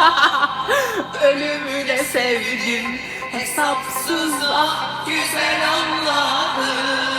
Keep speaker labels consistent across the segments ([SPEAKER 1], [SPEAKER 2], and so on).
[SPEAKER 1] Ölümüne sevdim hesapsız ah güzel Allah'ım.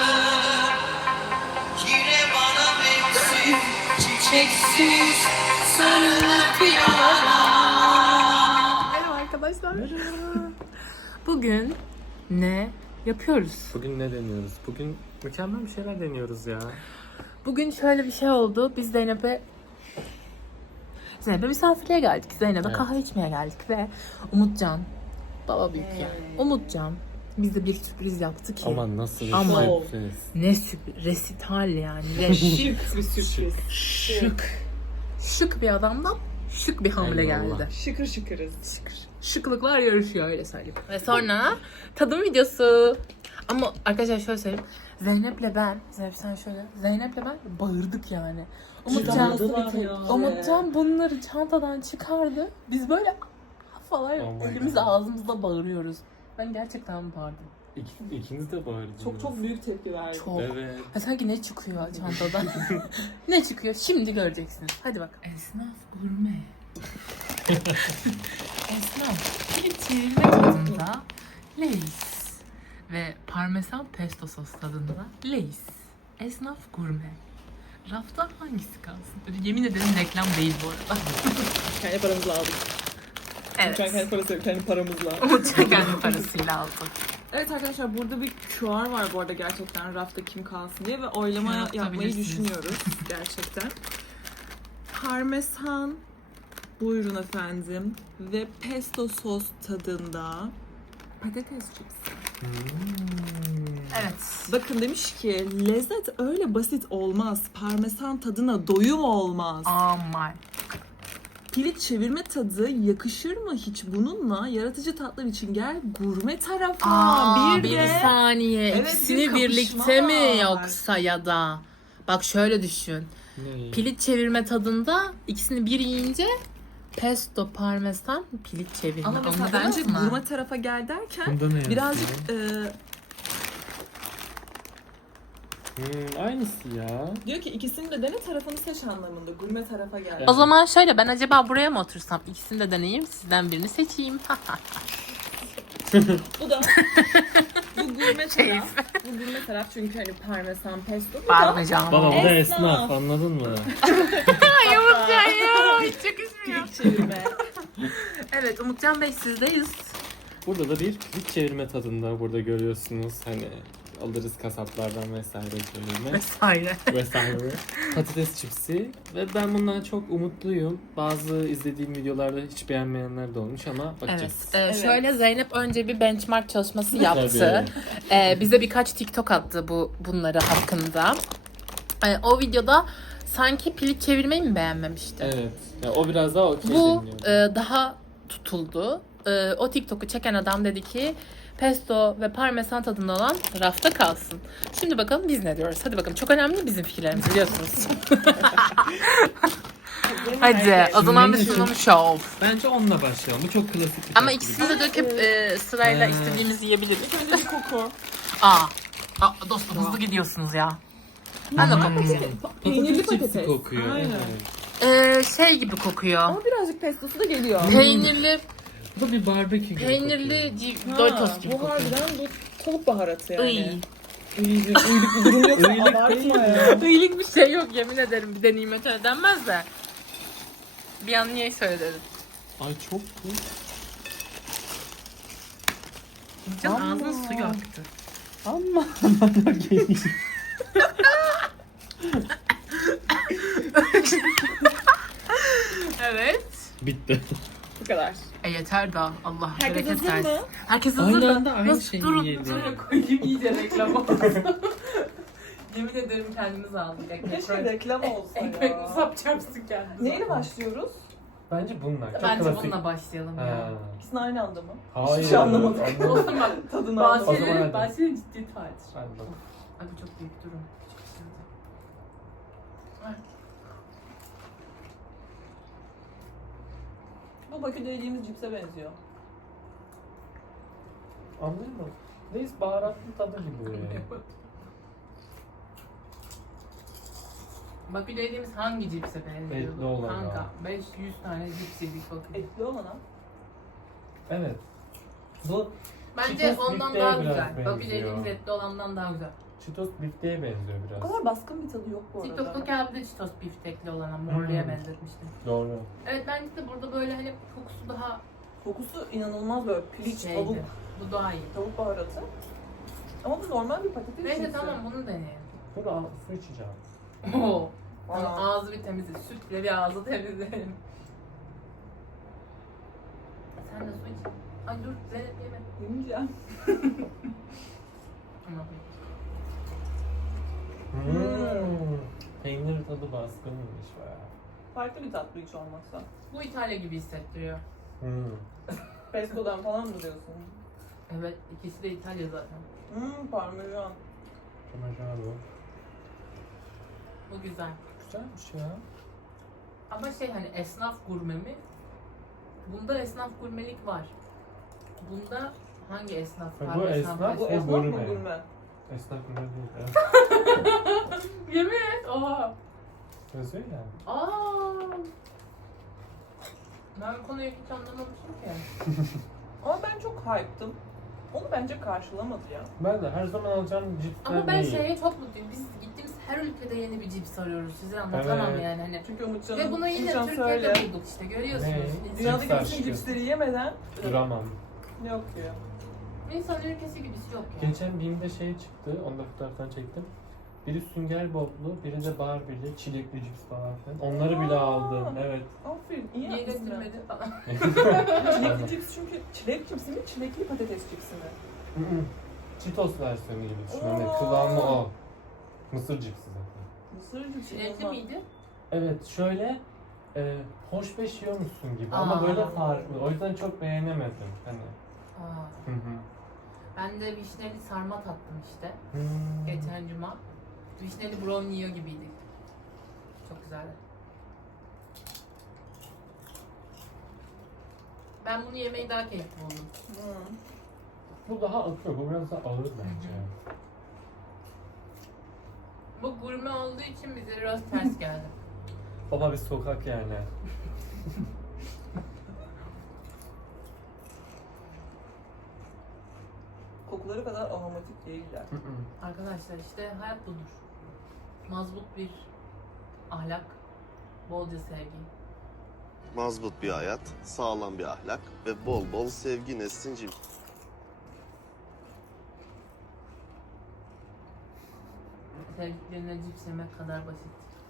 [SPEAKER 1] Yine bana mevsim çiçeksiz sarılıp yana. Merhaba arkadaşlar. Bugün ne yapıyoruz?
[SPEAKER 2] Bugün ne deniyoruz? Bugün mükemmel bir şeyler deniyoruz ya.
[SPEAKER 1] Bugün şöyle bir şey oldu. Biz Zeynep'e misafirliğe geldik. Zeynep'e kahve içmeye geldik ve Umutcan, baba büyük yani. Umutcan bize bir sürpriz yaptı ki.
[SPEAKER 2] Aman nasıl bir
[SPEAKER 1] Aman.
[SPEAKER 2] sürpriz.
[SPEAKER 1] Ne sürpriz, resital yani.
[SPEAKER 3] Şık bir sürpriz.
[SPEAKER 1] Şık bir adamdan şık bir hamle
[SPEAKER 2] Eyvallah.
[SPEAKER 1] geldi.
[SPEAKER 3] Şıkır şıkırız.
[SPEAKER 1] Şıklıklar yarışıyor öyle söyleyeyim. Ve sonra tadım videosu. Ama arkadaşlar şöyle söyleyeyim. Zeynep sen şöyle. Zeynep'le ben bağırdık yani. Umutcan bunları çantadan çıkardı. Biz böyle falan elimizle ağzımızla bağırıyoruz. Ben gerçekten bağırdım.
[SPEAKER 2] İkiniz de bağırdınız.
[SPEAKER 3] Çok büyük tepki verdi.
[SPEAKER 1] Çok.
[SPEAKER 2] Evet.
[SPEAKER 1] Ha, sanki ne çıkıyor çantadan? Ne çıkıyor? Şimdi göreceksiniz. Hadi bak. Esnaf gurme. Esnaf çevirme tadında Lay's ve parmesan pesto sos tadında Lay's. Esnaf gurme. Rafta hangisi kalsın? Yemin ederim reklam değil bu arada.
[SPEAKER 3] Kendi paramızla aldık.
[SPEAKER 1] Evet.
[SPEAKER 3] Kendi parası yok, kendi paramızla.
[SPEAKER 1] Umutcan kendi parasıyla aldı.
[SPEAKER 3] Evet arkadaşlar, burada bir QR var bu arada gerçekten rafta kim kalsın diye ve oylama
[SPEAKER 1] Evet,
[SPEAKER 3] yapmayı
[SPEAKER 1] yapabilirsiniz.
[SPEAKER 3] düşünüyoruz gerçekten. Parmesan, buyurun efendim, ve pesto sos tadında patates chips.
[SPEAKER 1] Evet.
[SPEAKER 3] Bakın demiş ki lezzet öyle basit olmaz. Parmesan tadına doyum olmaz.
[SPEAKER 1] Aman.
[SPEAKER 3] Pirinç çevirme tadı yakışır mı hiç bununla? Yaratıcı tatlar için gel gurme tarafa.
[SPEAKER 1] Bir saniye.
[SPEAKER 3] Evet,
[SPEAKER 1] İkisini
[SPEAKER 3] bir kapışma
[SPEAKER 1] birlikte mi
[SPEAKER 3] var.
[SPEAKER 1] yoksa ya da? Bak şöyle düşün.
[SPEAKER 2] Ne?
[SPEAKER 1] Piliç çevirme tadında ikisini bir yiyince pesto, parmesan, piliç çevirme.
[SPEAKER 3] Ama mesela
[SPEAKER 1] Anladınız
[SPEAKER 3] bence
[SPEAKER 1] mı?
[SPEAKER 3] gurme tarafa gel derken
[SPEAKER 2] Bunda ne yazıyor?
[SPEAKER 3] birazcık
[SPEAKER 2] Aynısı ya.
[SPEAKER 3] diyor ki ikisini de dene, tarafını seç anlamında. Gurme tarafa gel.
[SPEAKER 1] O zaman şöyle, ben acaba buraya mı otursam? İkisini de deneyeyim, sizden birini seçeyim.
[SPEAKER 3] Bu da bu gurme taraf. Bu gurme taraf çünkü hani parmesan, pesto. Bu da
[SPEAKER 1] Parmesan.
[SPEAKER 2] Baba bu da
[SPEAKER 3] Esnaf.
[SPEAKER 2] esnaf, anladın mı?
[SPEAKER 1] Umutcan ya, hiç yakışmıyor.
[SPEAKER 3] pirinç çevirme.
[SPEAKER 1] Evet, Umutcan Bey sizdeyiz.
[SPEAKER 2] Burada da bir pirinç çevirme tadında burada görüyorsunuz. Hani alırız kasaplardan vesaire çevirme.
[SPEAKER 1] Vesaire.
[SPEAKER 2] vesaire. Patates çipsi ve ben bundan çok umutluyum. Bazı izlediğim videolarda hiç beğenmeyenler de olmuş ama bakacağız.
[SPEAKER 1] Evet. Şöyle Zeynep önce bir benchmark çalışması yaptı. Bize birkaç TikTok attı bunları hakkında. O videoda sanki piliç çevirmeyi mi beğenmemişti?
[SPEAKER 2] Evet. Ya o biraz daha okey
[SPEAKER 1] Bu
[SPEAKER 2] deniyor.
[SPEAKER 1] daha tutuldu. O TikTok'u çeken adam dedi ki pesto ve parmesan tadında olan rafta kalsın. Şimdi bakalım biz ne diyoruz? Hadi bakalım. Çok önemli bizim fikirlerimiz, biliyorsunuz. Hadi o zaman bir sunum show.
[SPEAKER 2] Bence onunla başlayalım. Bu çok klasik bir
[SPEAKER 1] Ama
[SPEAKER 2] tat
[SPEAKER 1] ikisini
[SPEAKER 2] gibi.
[SPEAKER 1] de döküp sırayla
[SPEAKER 2] Ha.
[SPEAKER 1] istediğimizi yiyebiliriz.
[SPEAKER 3] Önce bir koku.
[SPEAKER 1] Dostum hızlı gidiyorsunuz ya. Ben de koklayacağım.
[SPEAKER 3] Peynirli
[SPEAKER 2] Patates
[SPEAKER 3] patates.
[SPEAKER 2] chipsi kokuyor.
[SPEAKER 3] Aynen.
[SPEAKER 2] Evet.
[SPEAKER 1] Şey gibi kokuyor.
[SPEAKER 3] Ama birazcık pestosu da geliyor.
[SPEAKER 1] Peynirli,
[SPEAKER 2] Bu da bir barbekü gibi
[SPEAKER 1] peynirli
[SPEAKER 2] kokuyor.
[SPEAKER 1] Doritos gibi
[SPEAKER 3] bu
[SPEAKER 1] kokuyor.
[SPEAKER 3] harbiden bu tavuk baharatı yani.
[SPEAKER 1] Iy.
[SPEAKER 3] İyilik bir durum yoksa
[SPEAKER 2] Iyilik
[SPEAKER 3] abartma
[SPEAKER 2] değil
[SPEAKER 3] ya.
[SPEAKER 1] İyilik bir şey yok, yemin ederim, bir de nimet öyle denmez de. Bir an niye söyledin?
[SPEAKER 2] Ay çok bu.
[SPEAKER 1] Can ağzına suyu aktı.
[SPEAKER 2] Ama.
[SPEAKER 1] Evet.
[SPEAKER 2] Bitti.
[SPEAKER 3] Bu kadar.
[SPEAKER 1] Yeter daha. Allah
[SPEAKER 3] Herkes
[SPEAKER 1] bereket
[SPEAKER 3] hazır
[SPEAKER 1] versin.
[SPEAKER 3] mı?
[SPEAKER 1] Herkes hazır
[SPEAKER 2] Aynı
[SPEAKER 1] mı?
[SPEAKER 2] anda aynı
[SPEAKER 1] Nasıl
[SPEAKER 2] şeyi
[SPEAKER 1] durun?
[SPEAKER 2] yiyelim.
[SPEAKER 1] Şöyle koyayım, iyice reklam olsun. Yemin ederim kendimiz aldık.
[SPEAKER 3] Keşke reklam olsa
[SPEAKER 1] Ekmek
[SPEAKER 3] ya.
[SPEAKER 1] musab çarpsın kendimiz.
[SPEAKER 3] Neyle başlıyoruz?
[SPEAKER 2] Bence bunlar. Çok
[SPEAKER 1] Bence
[SPEAKER 2] klasik.
[SPEAKER 1] bununla başlayalım
[SPEAKER 2] Ha.
[SPEAKER 1] ya.
[SPEAKER 3] İkisini aynı anda mı?
[SPEAKER 2] Hayır.
[SPEAKER 3] Hiç anlamadım.
[SPEAKER 2] Anlamadım.
[SPEAKER 1] Dostum bak,
[SPEAKER 3] Tadını aldım.
[SPEAKER 2] O zaman hadi.
[SPEAKER 1] Bahçenin ciddi tartış.
[SPEAKER 2] Hadi bak.
[SPEAKER 1] Ay bu çok büyük durum. Çok güzeldi. Ay.
[SPEAKER 3] Bu Bakü'de yediğimiz cipse benziyor.
[SPEAKER 2] Anlayamadım. Neyse baharatlı tadı gibi.
[SPEAKER 1] Bakü dediğimiz hangi cipse benziyor?
[SPEAKER 2] Etli olan
[SPEAKER 1] Kanka
[SPEAKER 2] ya.
[SPEAKER 1] 500 tane cips yedik Bakü'de.
[SPEAKER 3] Etli olana.
[SPEAKER 2] Evet. Bu
[SPEAKER 1] Bence
[SPEAKER 2] Cheetos
[SPEAKER 1] ondan
[SPEAKER 2] bifteye
[SPEAKER 1] daha
[SPEAKER 2] biraz
[SPEAKER 1] güzel. Bakü
[SPEAKER 2] benziyor.
[SPEAKER 1] dediğimiz etli olandan daha güzel.
[SPEAKER 2] Cheetos bifteye benziyor
[SPEAKER 3] O
[SPEAKER 2] biraz.
[SPEAKER 3] kadar baskın bir tadı yok bu arada.
[SPEAKER 1] TikTok'taki abi de Cheetos biftekli olana morluya
[SPEAKER 2] Hmm.
[SPEAKER 1] benzetmişti.
[SPEAKER 2] Doğru.
[SPEAKER 1] Evet bence de burada böyle hani kokusu daha
[SPEAKER 3] Kokusu inanılmaz böyle piliç,
[SPEAKER 1] şeydi.
[SPEAKER 3] tavuk,
[SPEAKER 1] Bu daha iyi.
[SPEAKER 3] tavuk baharatı. Ama bu normal bir patates
[SPEAKER 1] Neyse
[SPEAKER 3] cipsi.
[SPEAKER 1] tamam bunu deneyelim.
[SPEAKER 2] Dur al, su içeceğim.
[SPEAKER 1] Oo.
[SPEAKER 3] Aa.
[SPEAKER 1] Ama ağzı bir temizle. Sütle bir ağzı temizleyelim. Sen de su iç. Ay dur Zeynep yeme.
[SPEAKER 3] Yemeyeceğim.
[SPEAKER 1] Ama
[SPEAKER 2] Peynir tadı baskınmış be.
[SPEAKER 3] Farklı bir tatlı hiç olmazsa.
[SPEAKER 1] bu İtalya gibi hissettiriyor.
[SPEAKER 3] Pesto'dan falan mı diyorsun?
[SPEAKER 1] Evet ikisi de İtalya zaten.
[SPEAKER 3] Parmesan.
[SPEAKER 2] Parmigiano.
[SPEAKER 1] Bu güzel.
[SPEAKER 2] Güzelmiş ya.
[SPEAKER 1] Ama şey hani esnaf gurme mi? Bunda esnaf gurmelik var. Bunda hangi esnaf?
[SPEAKER 2] Bu
[SPEAKER 1] Parmesan
[SPEAKER 2] esnaf,
[SPEAKER 3] Bu
[SPEAKER 1] pesto.
[SPEAKER 3] esnaf mı
[SPEAKER 2] gurme.
[SPEAKER 3] gurme?
[SPEAKER 2] Esnaf gurme değil. Evet.
[SPEAKER 1] Yemin et. Oha.
[SPEAKER 2] Yazıyor ya.
[SPEAKER 1] Aa. Ben bu konuyu hiç anlamamışım ki.
[SPEAKER 3] Ama ben çok hype'tım. Onu bence karşılamadı ya.
[SPEAKER 2] Ben de her zaman alacağım cipsler
[SPEAKER 1] Ama ben
[SPEAKER 2] değil.
[SPEAKER 1] şeye çok mutluyum. Biz gittiğimiz her ülkede yeni bir cips arıyoruz. Size anlatamam
[SPEAKER 2] Evet.
[SPEAKER 1] yani hani.
[SPEAKER 3] Çünkü Umutcan'ın
[SPEAKER 1] Ve bunu yine
[SPEAKER 3] Umutcan
[SPEAKER 1] Türkiye'de
[SPEAKER 3] söyle.
[SPEAKER 1] bulduk işte görüyorsunuz.
[SPEAKER 2] Ne?
[SPEAKER 1] İnsan-
[SPEAKER 3] Dünyadaki
[SPEAKER 2] Cipsler
[SPEAKER 3] bütün
[SPEAKER 2] çıkıyor.
[SPEAKER 3] cipsleri yemeden
[SPEAKER 2] Duramam.
[SPEAKER 3] yok diyor.
[SPEAKER 1] İnsan ülkesi gibisi yok ya.
[SPEAKER 2] Geçen BİM'de şey çıktı, onu da fotoğraftan çektim. Biri sünger boblu, biri de Barbie'li, çilekli cips falan filan. Onları bile
[SPEAKER 3] Aa.
[SPEAKER 2] aldım, evet.
[SPEAKER 3] Aferin. iyi
[SPEAKER 1] Niye
[SPEAKER 3] yapmışsın.
[SPEAKER 1] götürmedi falan.
[SPEAKER 3] Çilekli cips çünkü çilek cipsi mi, çilekli patates cipsi mi?
[SPEAKER 2] Cheetos versiyonu gibi düşün. Hani
[SPEAKER 3] Oo.
[SPEAKER 2] kıvamı o. Mısır cipsi zaten.
[SPEAKER 3] Mısır cipsi.
[SPEAKER 1] Çilekli
[SPEAKER 3] olmaz.
[SPEAKER 1] miydi?
[SPEAKER 2] Evet, şöyle hoş beş yiyormuşsun gibi ama
[SPEAKER 1] Aa.
[SPEAKER 2] böyle farklı. O yüzden çok beğenemedim. Hani.
[SPEAKER 1] Aa.
[SPEAKER 2] Hı hı.
[SPEAKER 1] Ben de vişneli sarma tattım işte.
[SPEAKER 2] Hmm.
[SPEAKER 1] Geçen cuma. Vişneli brownie yiyor gibiydik. Çok güzeldi. Ben bunu yemeyi daha keyifli buldum.
[SPEAKER 2] Bu daha akıyor, bu biraz daha ağır bence.
[SPEAKER 1] Bu gurme olduğu için bize biraz ters geldi.
[SPEAKER 2] Baba bir sokak yani.
[SPEAKER 3] Kokuları kadar aromatik değiller.
[SPEAKER 2] Hı hı.
[SPEAKER 1] Arkadaşlar işte hayat budur. Mazbut bir ahlak, bolca sevgi.
[SPEAKER 4] Mazbut bir hayat, sağlam bir ahlak ve bol bol sevgi Neslinciğim.
[SPEAKER 1] Sevdiklerine cips yemek kadar basit.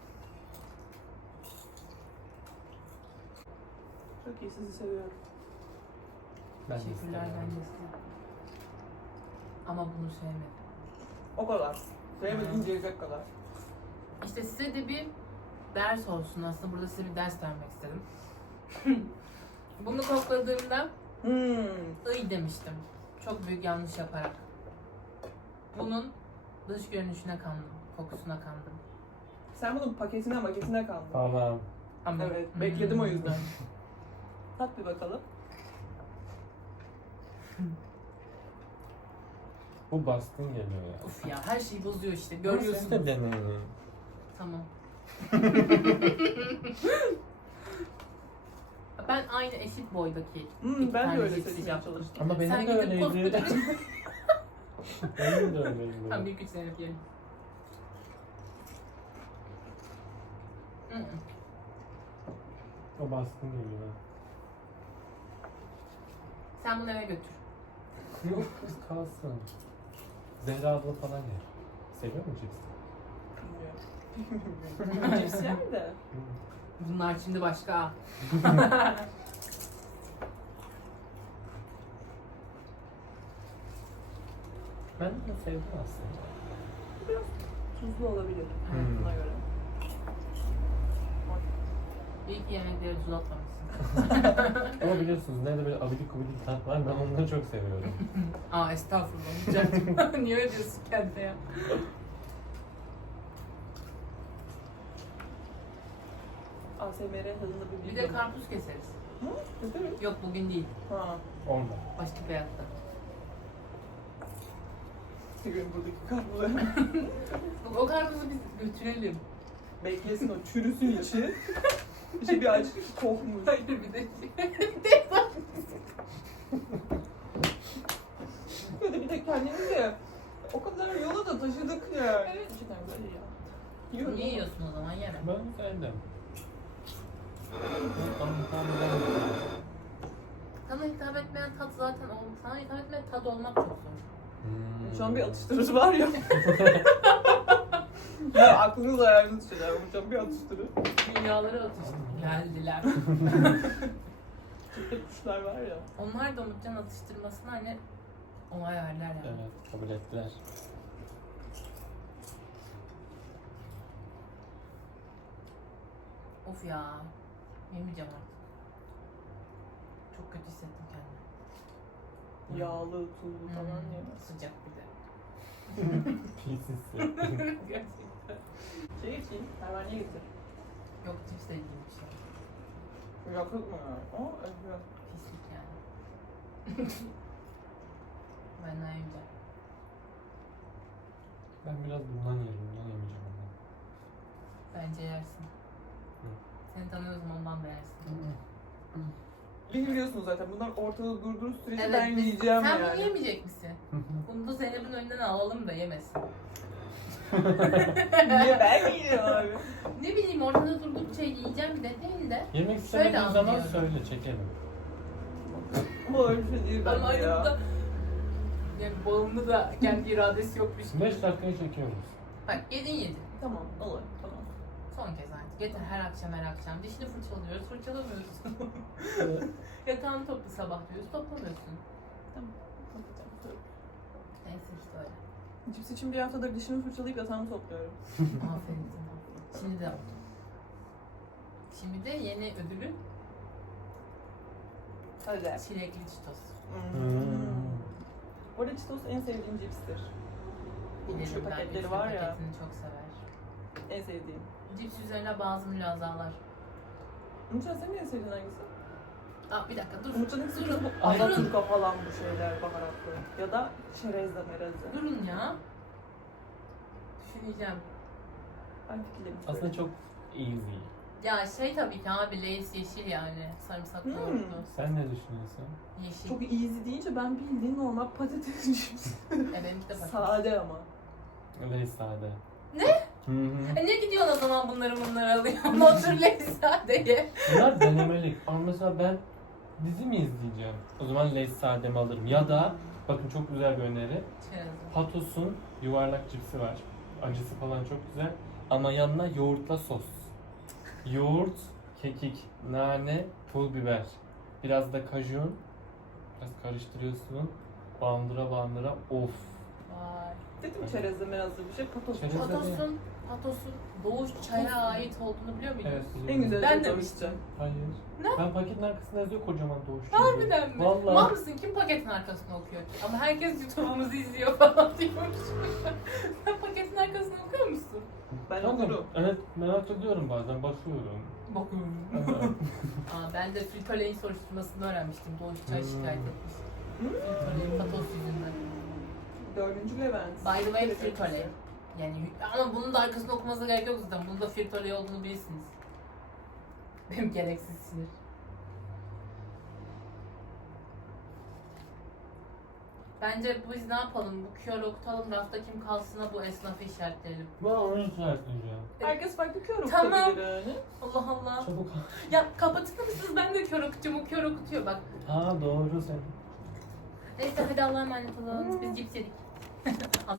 [SPEAKER 3] Çok iyi, sizi seviyorum.
[SPEAKER 2] Ben de
[SPEAKER 1] Teşekkürler
[SPEAKER 2] isterim.
[SPEAKER 1] ben de istedim. Ama bunu sevmedim.
[SPEAKER 3] O kadar. Sevmediğin diyecek kadar.
[SPEAKER 1] İşte size de bir ders olsun. Aslında burada size bir ders vermek istedim. Bunu kokladığımda ıy demiştim. Çok büyük yanlış yaparak. Bunun dış görünüşüne kandım. Kokusuna kandım.
[SPEAKER 3] Sen bunun maketine kaldın.
[SPEAKER 2] Tamam.
[SPEAKER 1] Ama
[SPEAKER 3] Evet, bekledim o yüzden. Tat bir bakalım.
[SPEAKER 2] Bu baskın geliyor ya.
[SPEAKER 1] Uf ya her şeyi bozuyor işte.
[SPEAKER 2] Sen
[SPEAKER 1] Görüyorsunuz.
[SPEAKER 2] de deneyin.
[SPEAKER 1] Tamam. Ben aynı eşit boydaki iki
[SPEAKER 3] Ben de
[SPEAKER 1] tane
[SPEAKER 3] öyle
[SPEAKER 1] cipsi
[SPEAKER 3] seçmeye
[SPEAKER 1] yaptım.
[SPEAKER 3] çalıştım.
[SPEAKER 2] Ama benim
[SPEAKER 1] Sen
[SPEAKER 2] de
[SPEAKER 1] gidip
[SPEAKER 2] öyleydi.
[SPEAKER 1] koskoca...
[SPEAKER 2] Benim de öyleydi.
[SPEAKER 1] Tamam bir güç Zeynep yiyelim.
[SPEAKER 2] O baskın geliyor.
[SPEAKER 1] Sen bunu eve götür.
[SPEAKER 2] Yok kız kalsın. Zehra abla falan yer. Seviyor mu cips?
[SPEAKER 3] Bilmiyorum. Cips yer de.
[SPEAKER 1] Bunlar şimdi başka.
[SPEAKER 2] Ben de sevdim aslında.
[SPEAKER 3] Biraz tuzlu olabilir
[SPEAKER 2] Hmm.
[SPEAKER 3] buna göre.
[SPEAKER 1] İyi ki yemekleri tuz atmamışsın.
[SPEAKER 2] Ama biliyorsunuz nerede böyle abidik gubidik tat var, ben onları çok seviyorum.
[SPEAKER 1] Aa estağfurullah. Mücahit'im. Niye öyle diyorsun kendine ya?
[SPEAKER 3] ASMR hızlı bir
[SPEAKER 1] Bir de karpuz keseriz.
[SPEAKER 3] Değil mi?
[SPEAKER 1] Yok bugün değil.
[SPEAKER 3] Ha.
[SPEAKER 2] Orada.
[SPEAKER 1] Başka bir hayatta.
[SPEAKER 3] Bir gün buradaki karpuzu.
[SPEAKER 1] O karpuzu biz götürelim.
[SPEAKER 3] beklesin o çürüsün içi. İşte bir aç kokmuş.
[SPEAKER 1] Hayır bir de.
[SPEAKER 3] Ya da bir de kendini de o kadar yola da taşıdık ya. Evet. İçinden böyle ya. Yiyorum.
[SPEAKER 1] Niye yiyorsun o zaman yeme.
[SPEAKER 2] Ben sevdim.
[SPEAKER 1] Sana hitap etmeyen tat zaten sana hitap etmeyen tat olmak çok zor.
[SPEAKER 3] Şu an bir atıştırıcı var ya. Ya aklınız ayarınız şeyler. Hocam bir atıştırı.
[SPEAKER 1] Dünyaları atıştı. Geldiler.
[SPEAKER 3] Çiftlik kuşlar var ya.
[SPEAKER 1] Onlar da Umutcan atıştırmasına hani onay verdiler yani.
[SPEAKER 2] Evet, kabul ettiler.
[SPEAKER 1] Of ya. Yemeyeceğim artık. Çok kötü hissettim kendimi.
[SPEAKER 3] Yağlı, tuzlu falan ya.
[SPEAKER 1] Sıcak bir de.
[SPEAKER 2] Pis hissettim.
[SPEAKER 1] Gerçekten.
[SPEAKER 3] Şey için pervaneye getir.
[SPEAKER 1] Yok cips de ilgili bir şey.
[SPEAKER 3] Yakıt mı ya? Aa evet.
[SPEAKER 1] Pislik yani. Ben ne yemeyeceğim.
[SPEAKER 2] Ben biraz bundan yerim, bundan yemeyeceğim ondan.
[SPEAKER 1] Bence yersin. Seni tanıyoruz ondan da yersin.
[SPEAKER 3] Biliyorsunuz zaten bunlar ortada durduğu sürece
[SPEAKER 1] Evet,
[SPEAKER 3] ben yiyeceğim
[SPEAKER 1] sen
[SPEAKER 3] yani.
[SPEAKER 1] bunu yemeyecek misin? Bunu da Zeynep'in önünden alalım da yemesin.
[SPEAKER 3] Niye ben yiyeceğim abi?
[SPEAKER 1] Ne bileyim ortada durdukça yiyeceğim de değil de.
[SPEAKER 2] Yemek
[SPEAKER 1] Şöyle
[SPEAKER 2] istemediğin zaman
[SPEAKER 1] anlıyorum.
[SPEAKER 2] söyle, çekelim.
[SPEAKER 3] Bu öyle bir şey değil
[SPEAKER 1] Ama
[SPEAKER 3] bence
[SPEAKER 1] hani
[SPEAKER 3] ya.
[SPEAKER 1] bu da yani bağımlı da kendi iradesi yokmuş.
[SPEAKER 2] 5 dakikaya çekiyoruz.
[SPEAKER 1] Bak yedin.
[SPEAKER 3] Tamam olur tamam.
[SPEAKER 1] Son kez artık. Yeter her akşam. Dişini fırçalıyoruz, fırçalamıyorsun. Yatağını topla sabah diyoruz, toplamıyorsun.
[SPEAKER 3] Tamam. Bakacağım. Dur.
[SPEAKER 1] Neyse işte öyle.
[SPEAKER 3] Cips için bir haftadır dişimi fırçalayıp yatağımı topluyorum.
[SPEAKER 1] Aferin sana. Şimdi de oldu. Şimdi de yeni ödülü
[SPEAKER 3] Hadi.
[SPEAKER 1] çilekli çitos.
[SPEAKER 3] Bu arada Cheetos en sevdiğim cipstir. Bu üçlü
[SPEAKER 1] Bilirim ben
[SPEAKER 3] paketleri
[SPEAKER 1] üçlü
[SPEAKER 3] var ya.
[SPEAKER 1] paketini çok sever.
[SPEAKER 3] En sevdiğim.
[SPEAKER 1] Cips üzerine bazı mülazalar.
[SPEAKER 3] Umutcan senin en sevdiğin hangisi?
[SPEAKER 1] Aa bir dakika dur.
[SPEAKER 3] Umutcan hepsi
[SPEAKER 1] Durun.
[SPEAKER 3] bu Alaturka falan bu şeyler baharatlı. Ya da çerezle merezle.
[SPEAKER 1] Durun ya. Düşüneceğim.
[SPEAKER 3] Ben fikirlerim
[SPEAKER 2] Aslında çok easy.
[SPEAKER 1] Ya şey tabii ki abi Lay's yeşil yani. Sarımsaklı
[SPEAKER 3] Hmm.
[SPEAKER 1] yoğurtlu.
[SPEAKER 2] Sen ne düşünüyorsun?
[SPEAKER 1] Yeşil.
[SPEAKER 3] çok easy deyince ben bildiğin normal patates cips.
[SPEAKER 1] Benimki de bak.
[SPEAKER 3] Sade ama.
[SPEAKER 2] Lay's sade.
[SPEAKER 1] Ne?
[SPEAKER 2] Hı hı.
[SPEAKER 1] Ne gidiyorsun o zaman bunları alıyorsun? Otur Lay's sadeye.
[SPEAKER 2] Bunlar denemelik. Ama mesela ben dizi mi izleyeceğim? O zaman Lay's sademi alırım. Ya da bakın çok güzel bir öneri.
[SPEAKER 1] Çerezli.
[SPEAKER 2] Patos'un yuvarlak cipsi var. Acısı falan çok güzel. Ama yanına yoğurtla sos. Yoğurt, kekik, nane, pul biber. Biraz da kajun. Biraz karıştırıyorsun. Bandıra bandıra. Of.
[SPEAKER 1] Vay.
[SPEAKER 3] Dedim çerezle merezle bir şey patos.
[SPEAKER 2] Çerez-
[SPEAKER 1] Patos'un Doğuş Çay'a ait olduğunu biliyor muydun?
[SPEAKER 2] Evet.
[SPEAKER 3] En güzel
[SPEAKER 1] Ben
[SPEAKER 3] şey
[SPEAKER 1] demiştim.
[SPEAKER 2] Hayır.
[SPEAKER 1] Ne?
[SPEAKER 2] Ben paketin arkasında yazıyor kocaman doğuş.
[SPEAKER 1] Harbiden mi?
[SPEAKER 2] Vallahi.
[SPEAKER 1] Mal mısın? Kim paketin arkasını okuyor ki? Ama herkes YouTube'umuzu izliyor falan diyormuş. Sen paketin arkasını okuyor musun?
[SPEAKER 3] Ben
[SPEAKER 2] Tamam.
[SPEAKER 3] okurum.
[SPEAKER 2] Evet, merak ediyorum bazen basıyorum.
[SPEAKER 1] Bakıyorum.
[SPEAKER 2] Evet.
[SPEAKER 1] Aa, ben de Frito-Lay'in soruşturmasını öğrenmiştim. Doğuş Çay
[SPEAKER 2] Hmm.
[SPEAKER 1] şikayet etmiş. Frito-Lay'in patos yüzünden.
[SPEAKER 3] 4. Levent.
[SPEAKER 1] By the way Frito-Lay. Yani ama bunun da arkasını okumanıza gerek yok zaten. Bunun da Frito-Lay olduğunu bilirsiniz. Benim gereksiz sinir. Bence biz ne yapalım? Bu QR okutalım, rafta kim kalsına bu esnafı işaretleyelim.
[SPEAKER 2] Ben onu işaretleyeceğim.
[SPEAKER 3] Herkes farklı kör
[SPEAKER 1] Tamam.
[SPEAKER 3] okutabilir yani.
[SPEAKER 1] Allah Allah.
[SPEAKER 2] Çabuk.
[SPEAKER 1] Ya kapatır mısınız? Ben de kör okutacağım. O kör okutuyor bak.
[SPEAKER 2] Ha doğru sen.
[SPEAKER 1] Neyse hadi Allah'a emanet olun. Biz cips yedik.